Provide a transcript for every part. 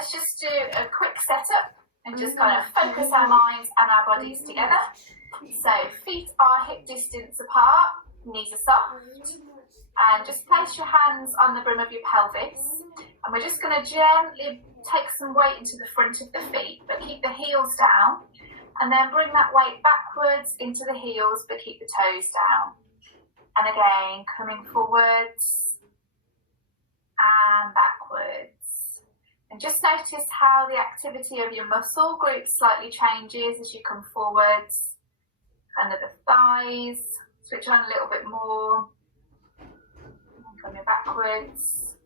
let's just do a quick setup and just kind of focus our minds and our bodies together. So feet are hip distance apart, knees are soft, and just place your hands on the brim of your pelvis. And we're just going to gently take some weight into the front of the feet, but keep the heels down. And then bring that weight backwards into the heels, but keep the toes down. And again, coming forwards and backwards. And just notice how the activity of your muscle group slightly changes as you come forwards. Under the thighs, switch on a little bit more. And coming backwards.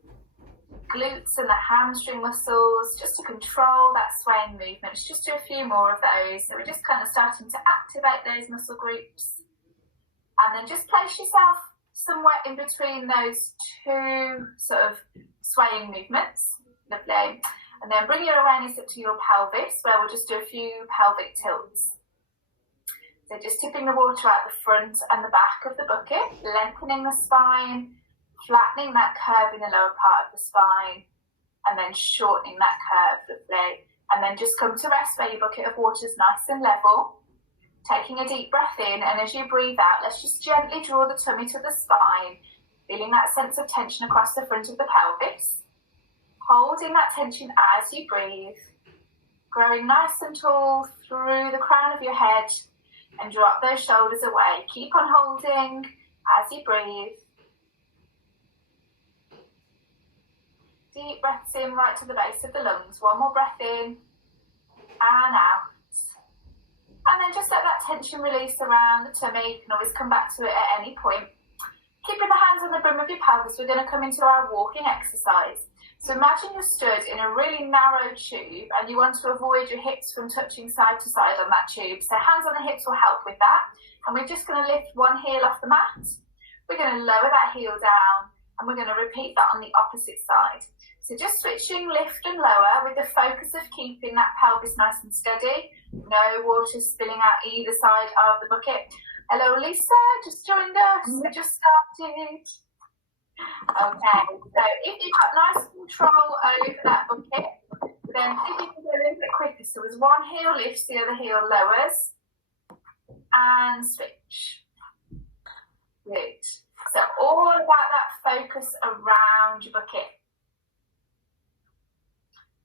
Glutes and the hamstring muscles, just to control that swaying movement. Let's just do a few more of those. So we're just kind of starting to activate those muscle groups. And then just place yourself somewhere in between those two sort of swaying movements. Lovely. And then bring your awareness up to your pelvis, where we'll just do a few pelvic tilts. So just tipping the water out the front and the back of the bucket, lengthening the spine, flattening that curve in the lower part of the spine, and then shortening that curve, lovely. And then just come to rest where your bucket of water is nice and level. Taking a deep breath in, and as you breathe out, let's just gently draw the tummy to the spine, feeling that sense of tension across the front of the pelvis. Holding that tension as you breathe, growing nice and tall through the crown of your head, and drop those shoulders away. Keep on holding as you breathe. Deep breaths in right to the base of the lungs. One more breath in and out. And then just let that tension release around the tummy. You can always come back to it at any point. Keeping the hands on the brim of your pelvis, we're going to come into our walking exercise. So imagine you're stood in a really narrow tube and you want to avoid your hips from touching side to side on that tube. So hands on the hips will help with that. And we're just going to lift one heel off the mat. We're going to lower that heel down and we're going to repeat that on the opposite side. So just switching lift and lower with the focus of keeping that pelvis nice and steady. No water spilling out either side of the bucket. Hello, Lisa, just joined us. We just started. Okay, so if you've got nice control over that bucket, then if you can go a little bit quicker. So as one heel lifts, the other heel lowers. And switch. Good. So all about that focus around your bucket.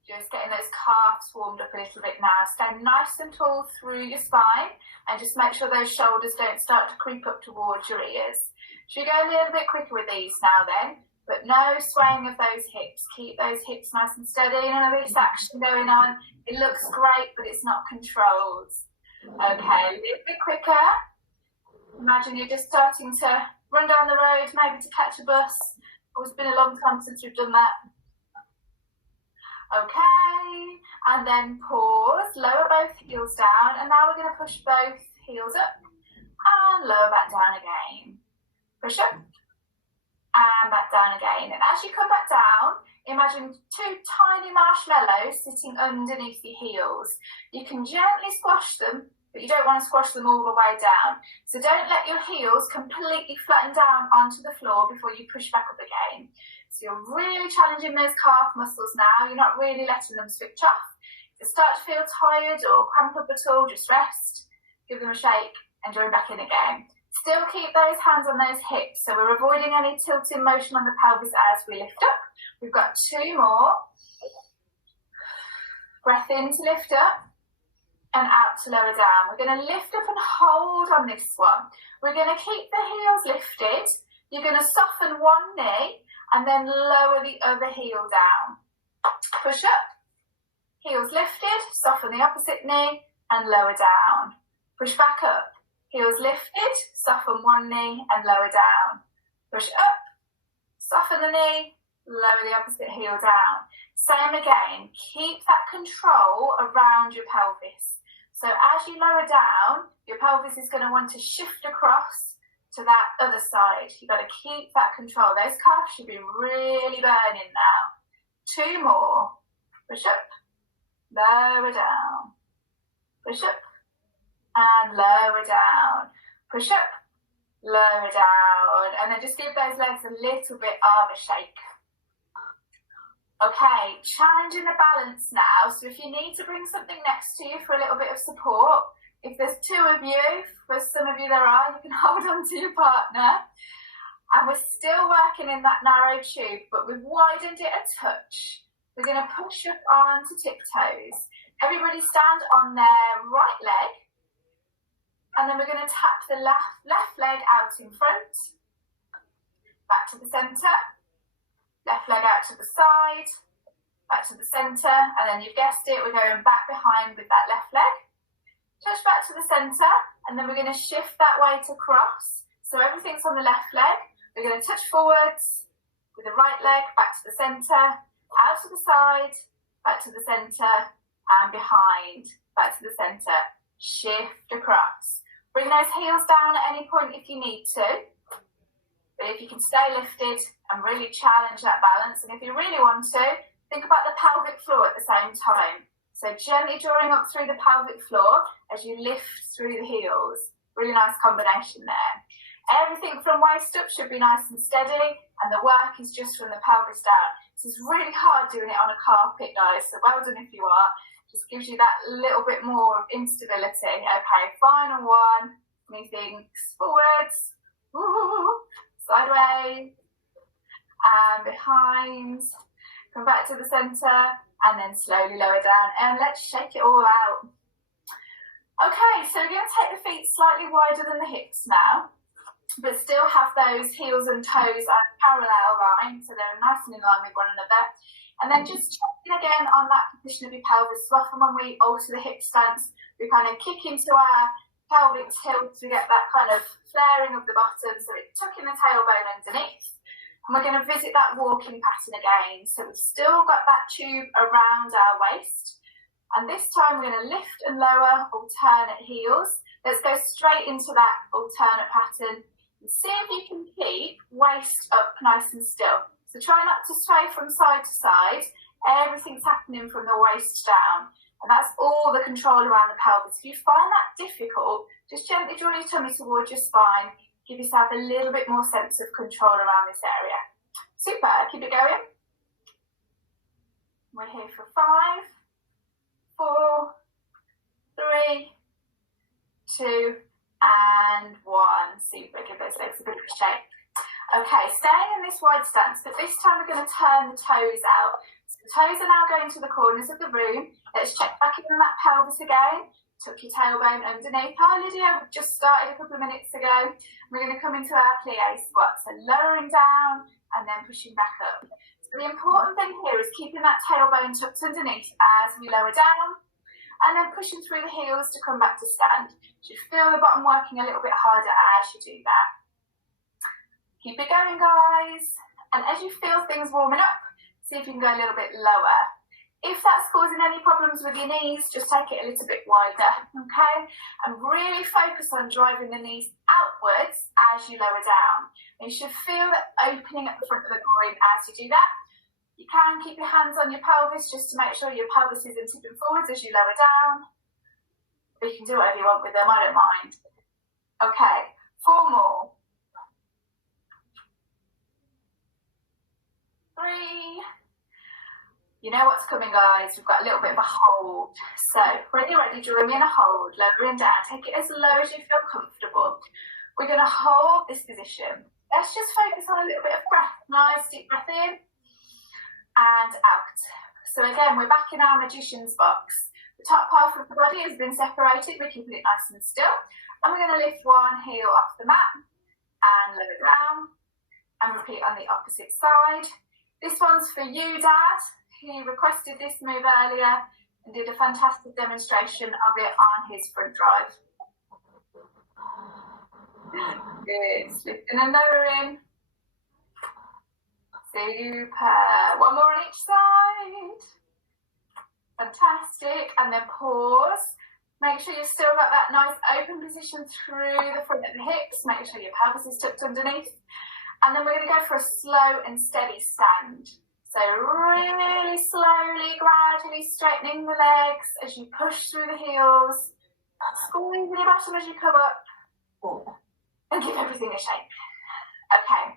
Just getting those calves warmed up a little bit now. Stand nice and tall through your spine and just make sure those shoulders don't start to creep up towards your ears. Should we go a little bit quicker with these now then? But no swaying of those hips. Keep those hips nice and steady. None of this action going on. It looks great, but it's not controlled. Okay, a little bit quicker. Imagine you're just starting to run down the road, maybe to catch a bus. Oh, it's been a long time since we've done that. Okay, and then pause, lower both heels down, and now we're going to push both heels up and lower back down again. Push up and back down again. And as you come back down, imagine two tiny marshmallows sitting underneath your heels. You can gently squash them, but you don't want to squash them all the way down. So don't let your heels completely flatten down onto the floor before you push back up again. So you're really challenging those calf muscles now. You're not really letting them switch off. If you start to feel tired or cramp up at all, just rest, give them a shake and join back in again. Still keep those hands on those hips. So we're avoiding any tilting motion on the pelvis as we lift up. We've got two more. Breath in to lift up and out to lower down. We're going to lift up and hold on this one. We're going to keep the heels lifted. You're going to soften one knee and then lower the other heel down. Push up, heels lifted, soften the opposite knee and lower down. Push back up, heels lifted, soften one knee and lower down. Push up, soften the knee, lower the opposite heel down. Same again, keep that control around your pelvis. So as you lower down, your pelvis is going to want to shift across to that other side. You've got to keep that control. Those calves should be really burning now. Two more. Push up, lower down. Push up and lower down. Push up, lower down. And then just give those legs a little bit of a shake. Okay, challenging the balance now. So if you need to bring something next to you for a little bit of support, if there's two of you, for some of you there are, you can hold on to your partner. And we're still working in that narrow tube, but we've widened it a touch. We're going to push up onto tiptoes. Everybody stand on their right leg. And then we're going to tap the left leg out in front. Back to the centre. Left leg out to the side, back to the centre, and then you've guessed it, we're going back behind with that left leg. Touch back to the centre, and then we're going to shift that weight across. So everything's on the left leg. We're going to touch forwards with the right leg, back to the centre, out to the side, back to the centre, and behind, back to the centre. Shift across. Bring those heels down at any point if you need to. But if you can stay lifted and really challenge that balance, and if you really want to, think about the pelvic floor at the same time. So gently drawing up through the pelvic floor as you lift through the heels. Really nice combination there. Everything from waist up should be nice and steady, and the work is just from the pelvis down. This is really hard doing it on a carpet, guys, so well done if you are. Just gives you that little bit more of instability. Okay, final one. Knee thinks forwards. Woo. Sideways, and behind, come back to the centre, and then slowly lower down, and let's shake it all out. Okay, so we're going to take the feet slightly wider than the hips now, but still have those heels and toes on a parallel line, so they're nice and in line with one another. And then just checking again on that position of your pelvis. So often when we alter the hip stance, we kind of kick into our pelvic tilt to get that kind of flaring of the bottom, so it's tucking the tailbone underneath. And we're going to visit that walking pattern again. So we've still got that tube around our waist. And this time we're going to lift and lower alternate heels. Let's go straight into that alternate pattern and see if you can keep waist up nice and still. So try not to sway from side to side. Everything's happening from the waist down. And that's all the control around the pelvis. If you find that difficult, just gently draw your tummy towards your spine. Give yourself a little bit more sense of control around this area. Super, keep it going. We're here for 5, 4, 3, 2, and 1. Super, give those legs a bit of a shake. Okay, staying in this wide stance, but this time we're going to turn the toes out. So the toes are now going to the corners of the room. Let's check back in on that pelvis again. Tuck your tailbone underneath. Hi Lydia, we've just started a couple of minutes ago. We're going to come into our plie squat. So lowering down and then pushing back up. So the important thing here is keeping that tailbone tucked underneath as we lower down. And then pushing through the heels to come back to stand. You should feel the bottom working a little bit harder as you do that. Keep it going, guys. And as you feel things warming up, see if you can go a little bit lower. If that's causing any problems with your knees, just take it a little bit wider, okay? And really focus on driving the knees outwards as you lower down. And you should feel that opening at the front of the groin as you do that. You can keep your hands on your pelvis just to make sure your pelvis isn't tipping forwards as you lower down. But you can do whatever you want with them, I don't mind. Okay, 4 more. 3. You know what's coming, guys. We've got a little bit of a hold. So when you're ready, join me in a hold, lowering down. Take it as low as you feel comfortable. We're going to hold this position. Let's just focus on a little bit of breath. Nice deep breath in and out. So again, we're back in our magician's box. The top half of the body has been separated. We're keeping it nice and still. And we're going to lift one heel off the mat and lower down. And repeat on the opposite side. This one's for you, Dad. He requested this move earlier and did a fantastic demonstration of it on his front drive. Good. Lifting and lowering. Super. One more on each side. Fantastic. And then pause. Make sure you've still got that nice open position through the front of the hips. Make sure your pelvis is tucked underneath. And then we're going to go for a slow and steady stand. So really slowly, gradually straightening the legs as you push through the heels. Squeezing your bottom as you come up. And give everything a shake. Okay.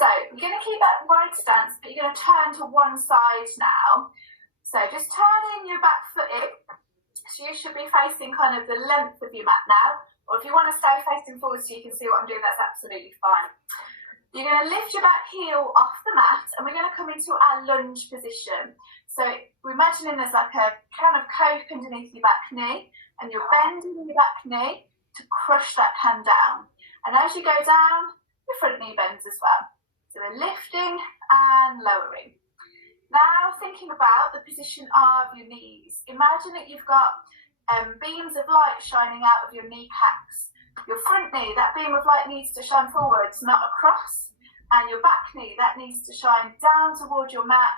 So you're going to keep that wide stance, but you're going to turn to one side now. So just turning your back foot in. So you should be facing kind of the length of your mat now. Or if you want to stay facing forward so you can see what I'm doing, that's absolutely fine. You're going to lift your back heel off the mat and we're going to come into our lunge position. So we're imagining there's like a can of Coke underneath your back knee and you're bending your back knee to crush that can down. And as you go down, your front knee bends as well. So we're lifting and lowering. Now thinking about the position of your knees. Imagine that you've got beams of light shining out of your kneecaps. Your front knee, that beam of light needs to shine forwards, not across. And your back knee, that needs to shine down towards your mat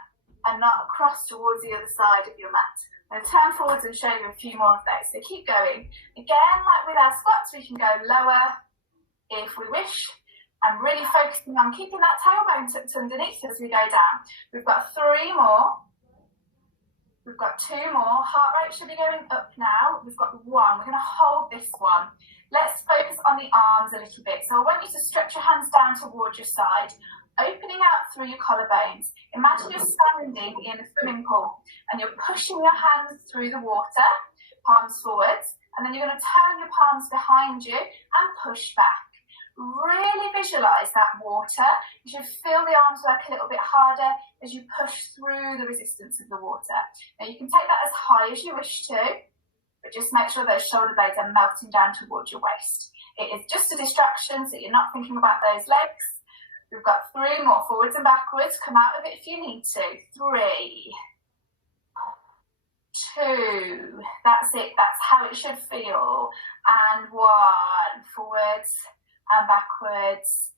and not across towards the other side of your mat. I'm going to turn forwards and show you a few more of those. So keep going. Again, like with our squats, we can go lower if we wish. I'm really focusing on keeping that tailbone tucked underneath as we go down. We've got 3 more. We've got 2 more. Heart rate should be going up now. We've got 1. We're going to hold this one. Let's focus on the arms a little bit. So I want you to stretch your hands down towards your side, opening out through your collarbones. Imagine you're standing in a swimming pool and you're pushing your hands through the water, palms forwards, and then you're going to turn your palms behind you and push back. Really visualize that water. You should feel the arms work a little bit harder as you push through the resistance of the water. Now you can take that as high as you wish to, but just make sure those shoulder blades are melting down towards your waist. It is just a distraction, so you're not thinking about those legs. We've got 3 more, forwards and backwards. Come out of it if you need to. 3, 2, that's it, that's how it should feel. And 1, forwards and backwards.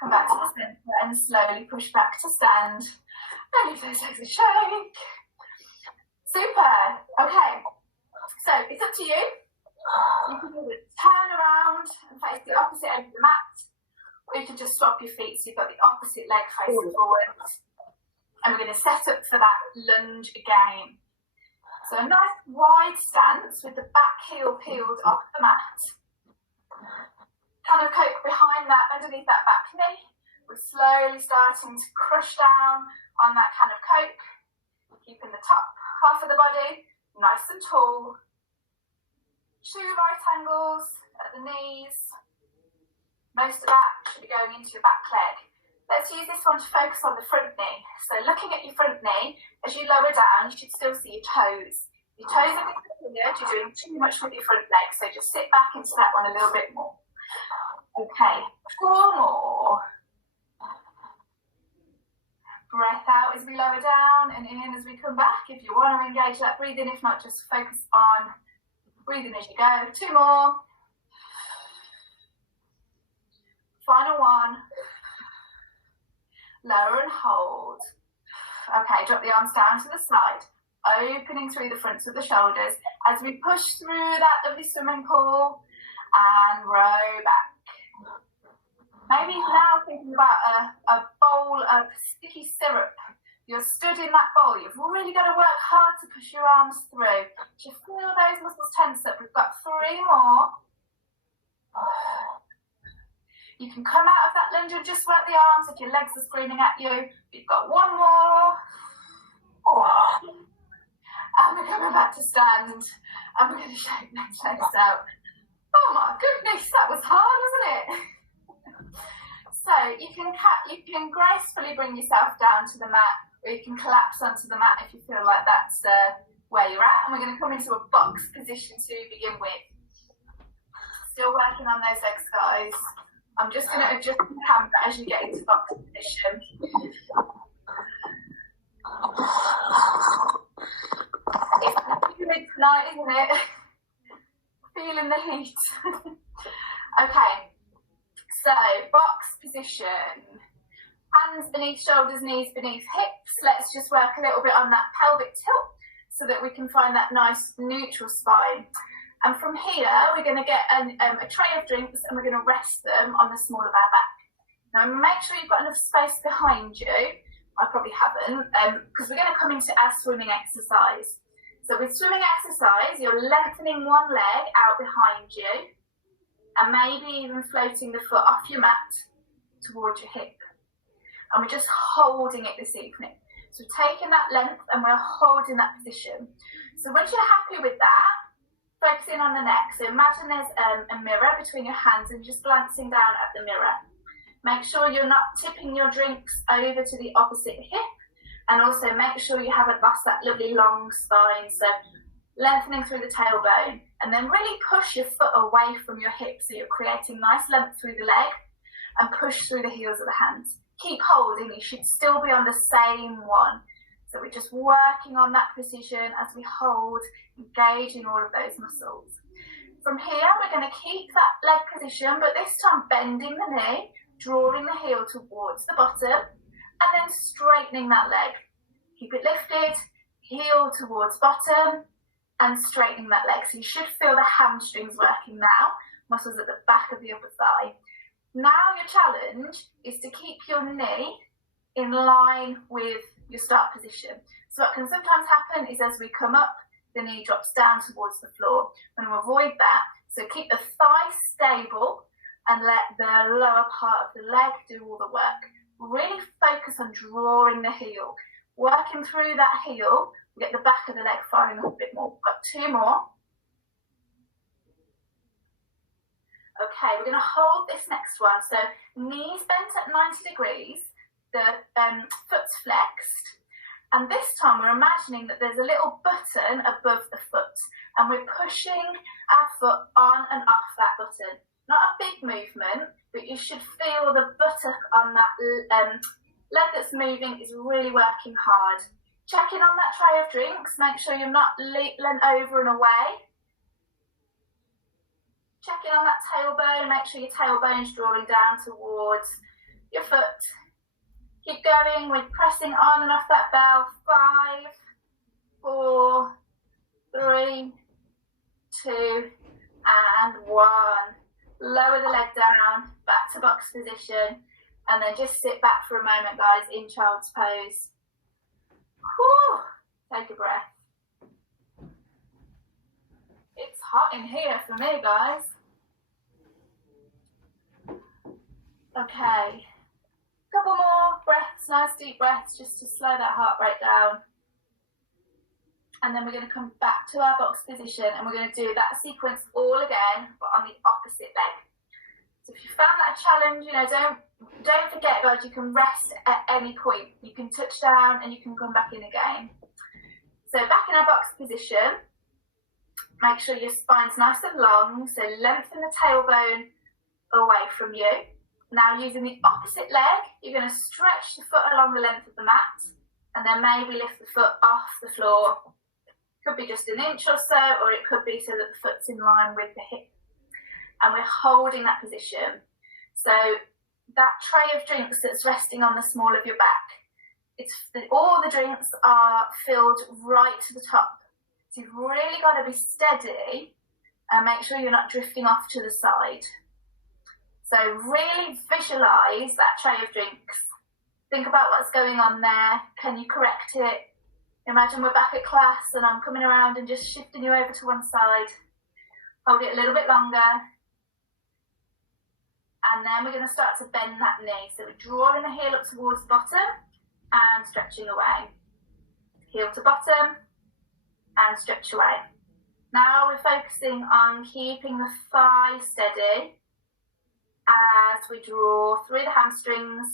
Come back to the centre and slowly push back to stand. And leave those legs a shake. Super, okay. So it's up to you. You can either turn around and face the opposite end of the mat, or you can just swap your feet so you've got the opposite leg facing forwards. And we're going to set up for that lunge again. So a nice wide stance with the back heel peeled off the mat. Can of Coke behind that, underneath that back knee. We're slowly starting to crush down on that can of Coke, keeping the top half of the body nice and tall. 2 right angles at the knees. Most of that should be going into your back leg. Let's use this one to focus on the front knee. So looking at your front knee, as you lower down, you should still see your toes. Your toes are being cleared, you're doing too much with your front leg, so just sit back into that one a little bit more. Okay, 4 more. Breath out as we lower down and in as we come back. If you want to engage that breathing, if not, just focus on breathing as you go. 2 more. Final 1. Lower and hold. Okay, drop the arms down to the side, opening through the fronts of the shoulders as we push through that lovely swimming pool and row back. Maybe now thinking about a bowl of sticky syrup. You're stood in that bowl. You've really got to work hard to push your arms through. Do you feel those muscles tense up? We've got 3 more. You can come out of that lunge and just work the arms if your legs are screaming at you. We've got 1 more. And we're coming back to stand. And we're going to shake those legs out. Oh my goodness, that was hard, wasn't it? So you can gracefully bring yourself down to the mat, or you can collapse onto the mat if you feel like that's where you're at. And we're going to come into a box position to begin with. Still working on those legs, guys. I'm just going to adjust the camera as you get into box position. It's humid tonight, isn't it? Feeling the heat. Okay, so box position. Hands beneath shoulders, knees beneath hips. Let's just work a little bit on that pelvic tilt so that we can find that nice neutral spine. And from here, we're going to get a tray of drinks and we're going to rest them on the small of our back. Now, make sure you've got enough space behind you. I probably haven't, because we're going to come into our swimming exercise. So with swimming exercise, you're lengthening one leg out behind you and maybe even floating the foot off your mat towards your hip. and we're just holding it this evening. So we're taking that length and we're holding that position. So once you're happy with that, focusing on the neck. So imagine there's a mirror between your hands and just glancing down at the mirror. Make sure you're not tipping your drinks over to the opposite hip, and also make sure you haven't lost that lovely long spine. So lengthening through the tailbone, and then really push your foot away from your hip so you're creating nice length through the leg, and push through the heels of the hands. Keep holding, you should still be on the same one. So we're just working on that precision as we hold, engaging all of those muscles. From here, we're going to keep that leg position, but this time bending the knee, drawing the heel towards the bottom, and then straightening that leg. Keep it lifted, heel towards bottom, and straightening that leg. So you should feel the hamstrings working now, muscles at the back of the upper thigh. Now your challenge is to keep your knee in line with your start position. So what can sometimes happen is as we come up, the knee drops down towards the floor. We want to avoid that. So keep the thigh stable and let the lower part of the leg do all the work. Really focus on drawing the heel. Working through that heel, we get the back of the leg firing up a bit more. We've got 2 more. Okay, we're going to hold this next one. So knees bent at 90 degrees, the foot's flexed. And this time we're imagining that there's a little button above the foot, and we're pushing our foot on and off that button. Not a big movement, but you should feel the buttock on that leg that's moving is really working hard. Check in on that tray of drinks, make sure you're not leant over and away. Check in on that tailbone, make sure your tailbone's drawing down towards your foot. Keep going, we're pressing on and off that bell. 5, 4, 3, 2, and 1. Lower the leg down, back to box position, and then just sit back for a moment, guys, in child's pose. Whew. Take a breath. It's hot in here for me, guys. Okay. Couple more breaths, nice deep breaths, just to slow that heart rate down. And then we're going to come back to our box position, and we're going to do that sequence all again, but on the opposite leg. So if you found that a challenge, don't forget, guys, you can rest at any point. You can touch down and you can come back in again. So back in our box position, make sure your spine's nice and long, so lengthen the tailbone away from you. Now using the opposite leg, you're going to stretch the foot along the length of the mat, and then maybe lift the foot off the floor. Could be just an inch or so, or it could be so that the foot's in line with the hip. And we're holding that position. So that tray of drinks that's resting on the small of your back, all the drinks are filled right to the top. So you've really got to be steady and make sure you're not drifting off to the side. So really visualise that tray of drinks. Think about what's going on there. Can you correct it? Imagine we're back at class and I'm coming around and just shifting you over to one side. Hold it a little bit longer. And then we're going to start to bend that knee. So we're drawing the heel up towards the bottom and stretching away. Heel to bottom and stretch away. Now we're focusing on keeping the thigh steady as we draw through the hamstrings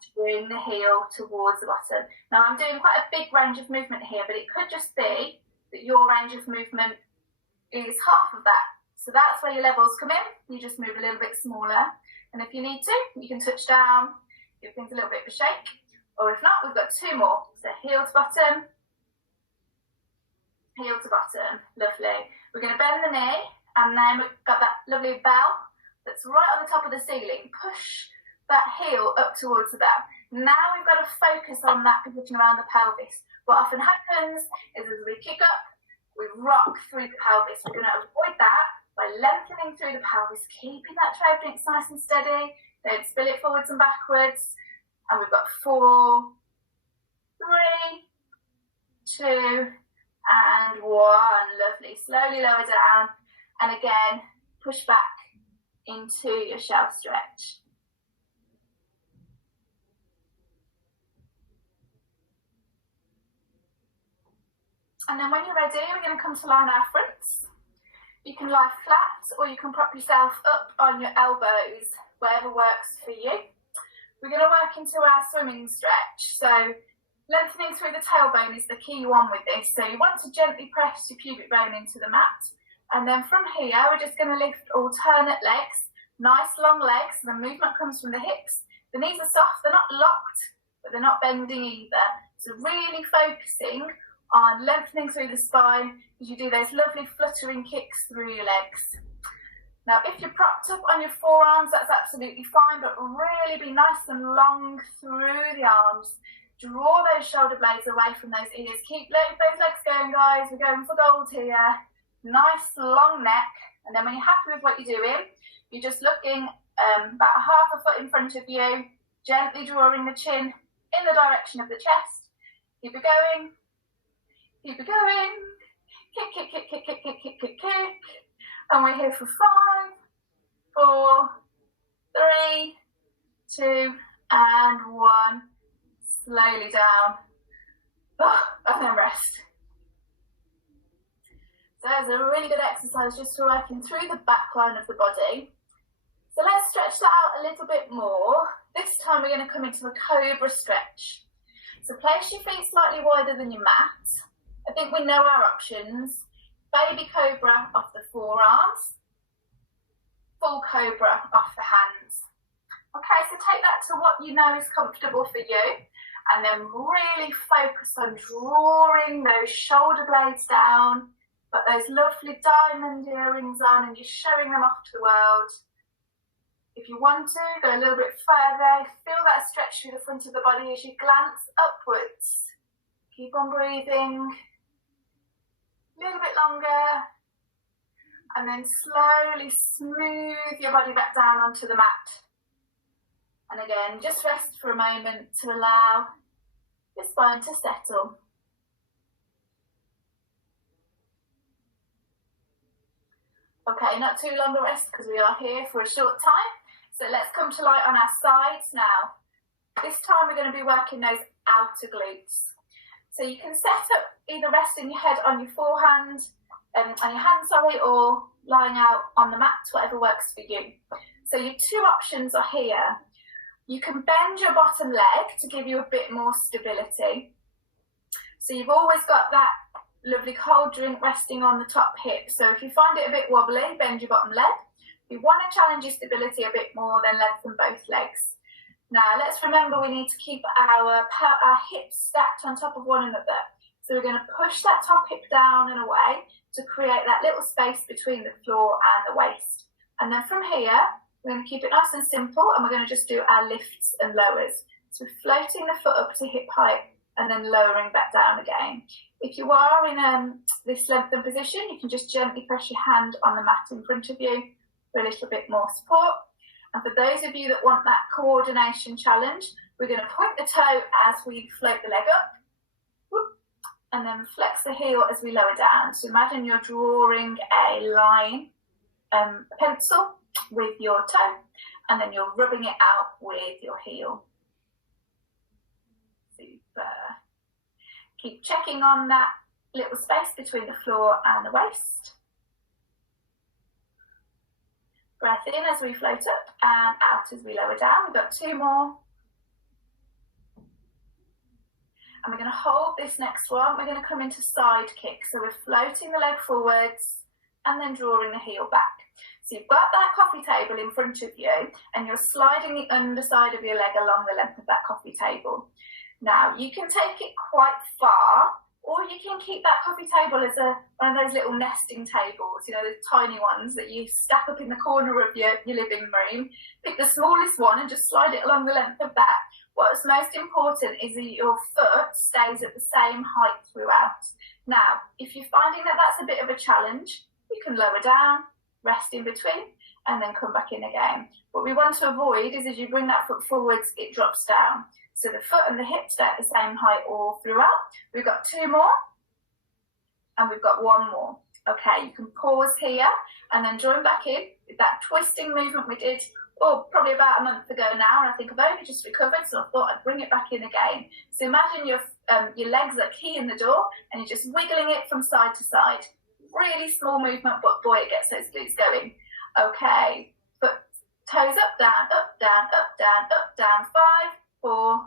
to bring the heel towards the bottom. Now I'm doing quite a big range of movement here, but it could just be that your range of movement is half of that. So that's where your levels come in. You just move a little bit smaller. And if you need to, you can touch down, give things a little bit of a shake. Or if not, we've got 2 more. So heel to bottom, heel to bottom. Lovely. We're going to bend the knee, and then we've got that lovely bell that's right on the top of the ceiling. Push that heel up towards the bell. Now we've got to focus on that position around the pelvis. What often happens is as we kick up, we rock through the pelvis. We're going to avoid that by lengthening through the pelvis, keeping that tray of drinks nice and steady. Don't spill it forwards and backwards. And we've got 4, 3, 2, and 1. Lovely. Slowly lower down. And again, push back into your shelf stretch. And then when you're ready, we're going to come to lie on our fronts. You can lie flat or you can prop yourself up on your elbows, whatever works for you. We're going to work into our swimming stretch. So lengthening through the tailbone is the key one with this. So you want to gently press your pubic bone into the mat. And then from here, we're just going to lift alternate legs, nice long legs. The movement comes from the hips. The knees are soft, they're not locked, but they're not bending either. So really focusing on lengthening through the spine as you do those lovely fluttering kicks through your legs. Now, if you're propped up on your forearms, that's absolutely fine, but really be nice and long through the arms. Draw those shoulder blades away from those ears. Keep those legs going, guys. We're going for gold here. Nice long neck. And then when you're happy with what you're doing, you're just looking about half a foot in front of you, gently drawing the chin in the direction of the chest. Keep it going. Keep it going. Kick, kick, kick, kick, kick, kick, kick, kick, kick. And we're here for 5, 4, 3, 2, and 1. Slowly down. And then rest. So it's a really good exercise just for working through the back line of the body. So let's stretch that out a little bit more. This time we're going to come into a cobra stretch. So place your feet slightly wider than your mat. I think we know our options. Baby cobra off the forearms. Full cobra off the hands. Okay, so take that to what you know is comfortable for you. And then really focus on drawing those shoulder blades down. Put those lovely diamond earrings on and you're showing them off to the world. If you want to, go a little bit further. Feel that stretch through the front of the body as you glance upwards. Keep on breathing. A little bit longer. And then slowly smooth your body back down onto the mat. And again, just rest for a moment to allow your spine to settle. Okay, not too long a rest because we are here for a short time. So let's come to lie on our sides now. This time we're going to be working those outer glutes. So you can set up either resting your head on your forehand, on your hand, or lying out on the mat, whatever works for you. So your two options are here. You can bend your bottom leg to give you a bit more stability. So you've always got that lovely cold drink resting on the top hip. So if you find it a bit wobbly, bend your bottom leg. If you want to challenge your stability a bit more, then lengthen both legs. Now let's remember we need to keep our hips stacked on top of one another. So we're going to push that top hip down and away to create that little space between the floor and the waist. And then from here, we're going to keep it nice and simple and we're going to just do our lifts and lowers. So we're floating the foot up to hip height and then lowering back down again. If you are in this lengthened position, you can just gently press your hand on the mat in front of you for a little bit more support. And for those of you that want that coordination challenge, we're going to point the toe as we float the leg up. Whoop, and then flex the heel as we lower down. So imagine you're drawing a line, a pencil with your toe, and then you're rubbing it out with your heel. Super. Keep checking on that little space between the floor and the waist. Breath in as we float up and out as we lower down. We've got 2 more. And we're going to hold this next one. We're going to come into side kick. So we're floating the leg forwards and then drawing the heel back. So you've got that coffee table in front of you and you're sliding the underside of your leg along the length of that coffee table. Now you can take it quite far, or you can keep that coffee table as one of those little nesting tables, you know, those tiny ones that you stack up in the corner of your living room. Pick the smallest one and just slide it along the length of that. What's most important is that your foot stays at the same height throughout. Now, if you're finding that that's a bit of a challenge, you can lower down, rest in between, and then come back in again. What we want to avoid is as you bring that foot forwards, it drops down. So the foot and the hip stay at the same height all throughout. We've got 2 more and we've got 1 more. Okay, you can pause here and then join back in with that twisting movement we did probably about a month ago now, and I think I've only just recovered, so I thought I'd bring it back in again. So imagine you're your legs are key in the door, and you're just wiggling it from side to side. Really small movement, but boy, it gets those glutes going. Okay, foot, toes up, down, up, down, up, down, up, down. 5, 4,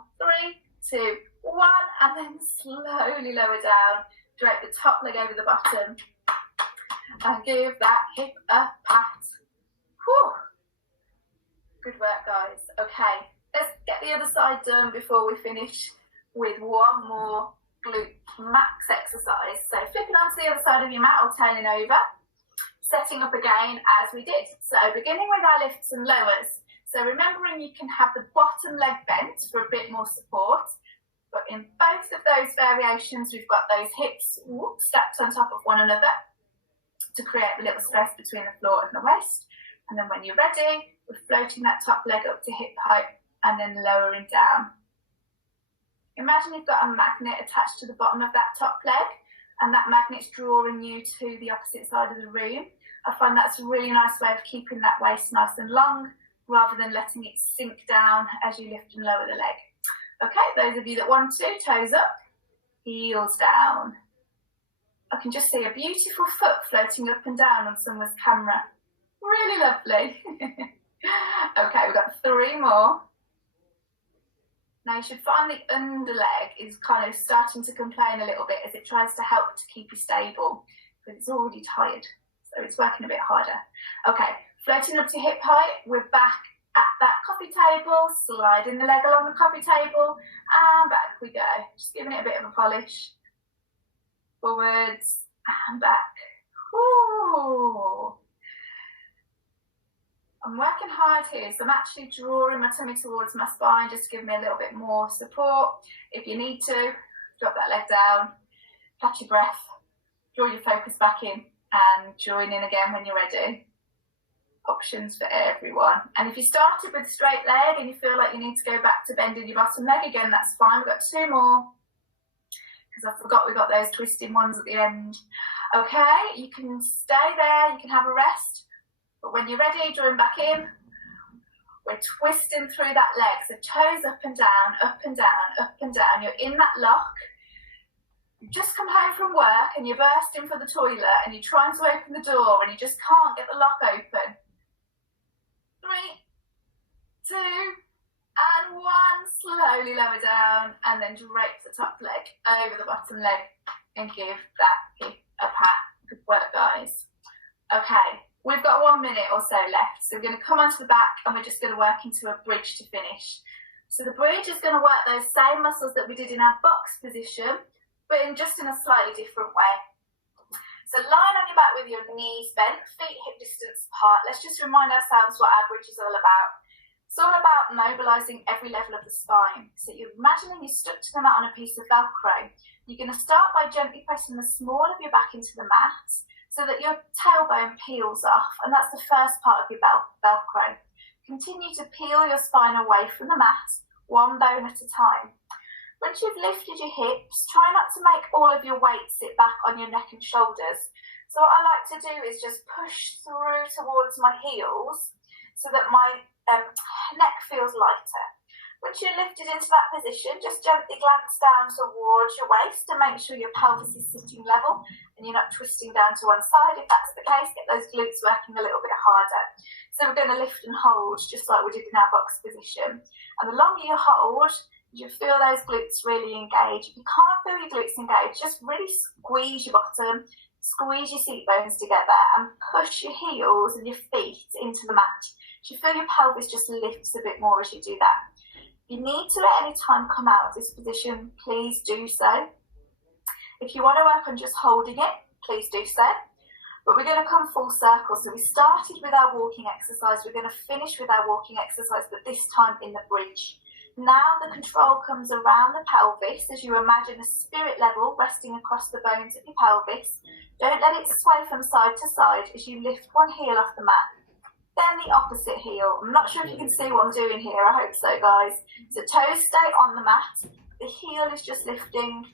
3, 2, 1, and then slowly lower down. Drape the top leg over the bottom, and give that hip a pat. Whew. Good work, guys. Okay, let's get the other side done before we finish with one more glute max exercise. So flipping onto the other side of your mat or turning over, setting up again as we did. So beginning with our lifts and lowers. So remembering you can have the bottom leg bent for a bit more support, but in both of those variations, we've got those hips stacked on top of one another to create a little space between the floor and the waist. And then when you're ready, we're floating that top leg up to hip height and then lowering down. Imagine you've got a magnet attached to the bottom of that top leg, and that magnet's drawing you to the opposite side of the room. I find that's a really nice way of keeping that waist nice and long, rather than letting it sink down as you lift and lower the leg. Okay, those of you that want to, toes up, heels down. I can just see a beautiful foot floating up and down on someone's camera. Really lovely. Okay, we've got 3 more. Now you should find the underleg is kind of starting to complain a little bit as it tries to help to keep you stable, but it's already tired, so it's working a bit harder. Okay, floating up to hip height, we're back at that coffee table, sliding the leg along the coffee table, and back we go. Just giving it a bit of a polish. Forwards and back. Ooh. I'm working hard here, so I'm actually drawing my tummy towards my spine just to give me a little bit more support. If you need to, drop that leg down, catch your breath, draw your focus back in, and join in again when you're ready. Options for everyone. And if you started with a straight leg and you feel like you need to go back to bending your bottom leg again, that's fine. We've got 2 more, because I forgot we got those twisting ones at the end. Okay, you can stay there, you can have a rest. But when you're ready, drawing back in, we're twisting through that leg. So toes up and down, up and down, up and down. You're in that lock. You've just come home from work and you're bursting for the toilet and you're trying to open the door and you just can't get the lock open. 3, 2, and 1. Slowly lower down and then drape the top leg over the bottom leg and give that hip a pat. Good work, guys. Okay. We've got 1 minute or so left, so we're going to come onto the back and we're just going to work into a bridge to finish. So the bridge is going to work those same muscles that we did in our box position, but in a slightly different way. So lying on your back with your knees bent, feet hip distance apart. Let's just remind ourselves what our bridge is all about. It's all about mobilising every level of the spine. So you're imagining you're stuck to the mat on a piece of Velcro. You're going to start by gently pressing the small of your back into the mat, so that your tailbone peels off, and that's the first part of your Velcro. Continue to peel your spine away from the mat, 1 bone at a time. Once you've lifted your hips, try not to make all of your weight sit back on your neck and shoulders. So what I like to do is just push through towards my heels so that my neck feels lighter. Once you're lifted into that position, just gently glance down towards your waist and make sure your pelvis is sitting level and you're not twisting down to one side. If that's the case, get those glutes working a little bit harder. So we're going to lift and hold just like we did in our box position. And the longer you hold, you feel those glutes really engage. If you can't feel your glutes engage, just really squeeze your bottom, squeeze your seat bones together and push your heels and your feet into the mat. So you feel your pelvis just lifts a bit more as you do that. If you need to at any time come out of this position, please do so. If you want to work on just holding it, please do so. But we're going to come full circle. So we started with our walking exercise. We're going to finish with our walking exercise, but this time in the bridge. Now the control comes around the pelvis as you imagine a spirit level resting across the bones of your pelvis. Don't let it sway from side to side as you lift one heel off the mat. Then the opposite heel. I'm not sure if you can see what I'm doing here. I hope so, guys. So toes stay on the mat. The heel is just lifting,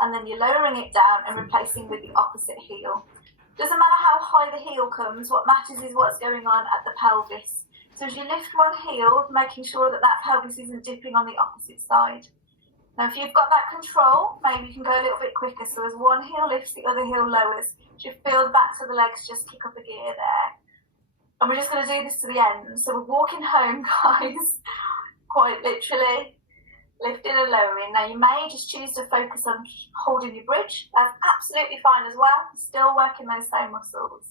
and then you're lowering it down and replacing with the opposite heel. Doesn't matter how high the heel comes. What matters is what's going on at the pelvis. So as you lift one heel, making sure that that pelvis isn't dipping on the opposite side. Now if you've got that control, maybe you can go a little bit quicker. So as one heel lifts, the other heel lowers. You feel the backs of the legs just kick up a gear there. And we're just going to do this to the end. So we're walking home, guys, quite literally, lifting and lowering. Now you may just choose to focus on holding your bridge. That's absolutely fine as well. Still working those same muscles.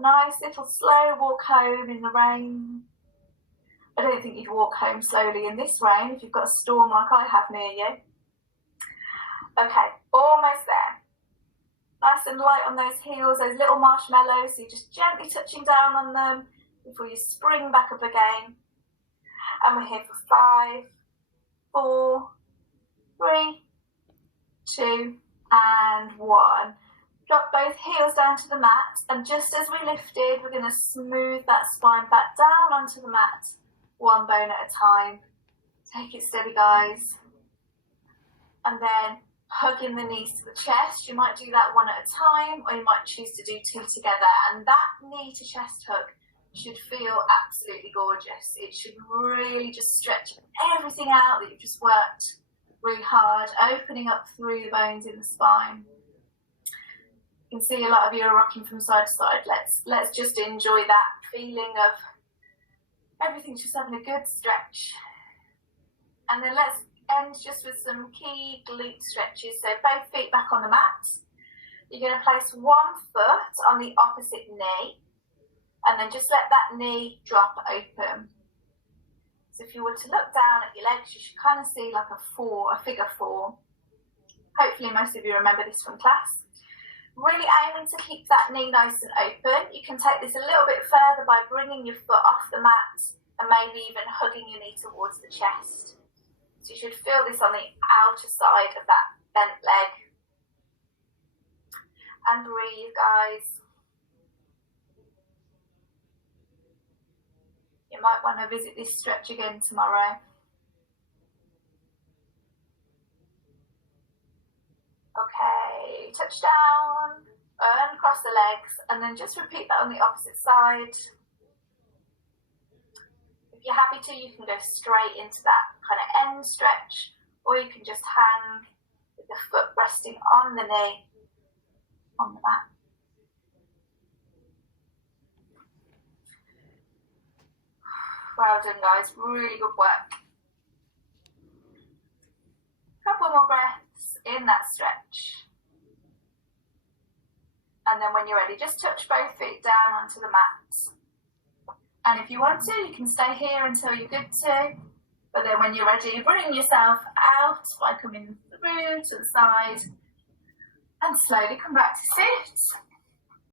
Nice little slow walk home in the rain. I don't think you'd walk home slowly in this rain if you've got a storm like I have near you. Okay, almost there. Nice and light on those heels, those little marshmallows, so you're just gently touching down on them before you spring back up again. And we're here for 5, 4, 3, 2, and 1. Drop both heels down to the mat, and just as we lifted, we're going to smooth that spine back down onto the mat, one bone at a time. Take it steady, guys. And then hugging the knees to the chest. You might do that one at a time, or you might choose to do 2 together. And that knee to chest hug should feel absolutely gorgeous. It should really just stretch everything out that you've just worked really hard, opening up through the bones in the spine. You can see a lot of you are rocking from side to side. Let's just enjoy that feeling of everything's just having a good stretch. And then let's end just with some key glute stretches. So both feet back on the mat. You're going to place one foot on the opposite knee, and then just let that knee drop open. So if you were to look down at your legs, you should kind of see like a figure 4. Hopefully most of you remember this from class. Really aiming to keep that knee nice and open. You can take this a little bit further by bringing your foot off the mat and maybe even hugging your knee towards the chest. So you should feel this on the outer side of that bent leg. And breathe, guys. You might want to visit this stretch again tomorrow. Okay, touch down, and cross the legs, and then just repeat that on the opposite side. If you're happy to, you can go straight into that kind of end stretch, or you can just hang with the foot resting on the knee on the mat. Well done, guys, really good work. Couple more breaths in that stretch. And then when you're ready, just touch both feet down onto the mat. And if you want to, you can stay here until you're good to. But then when you're ready, bring yourself out by coming through to the side and slowly come back to sit.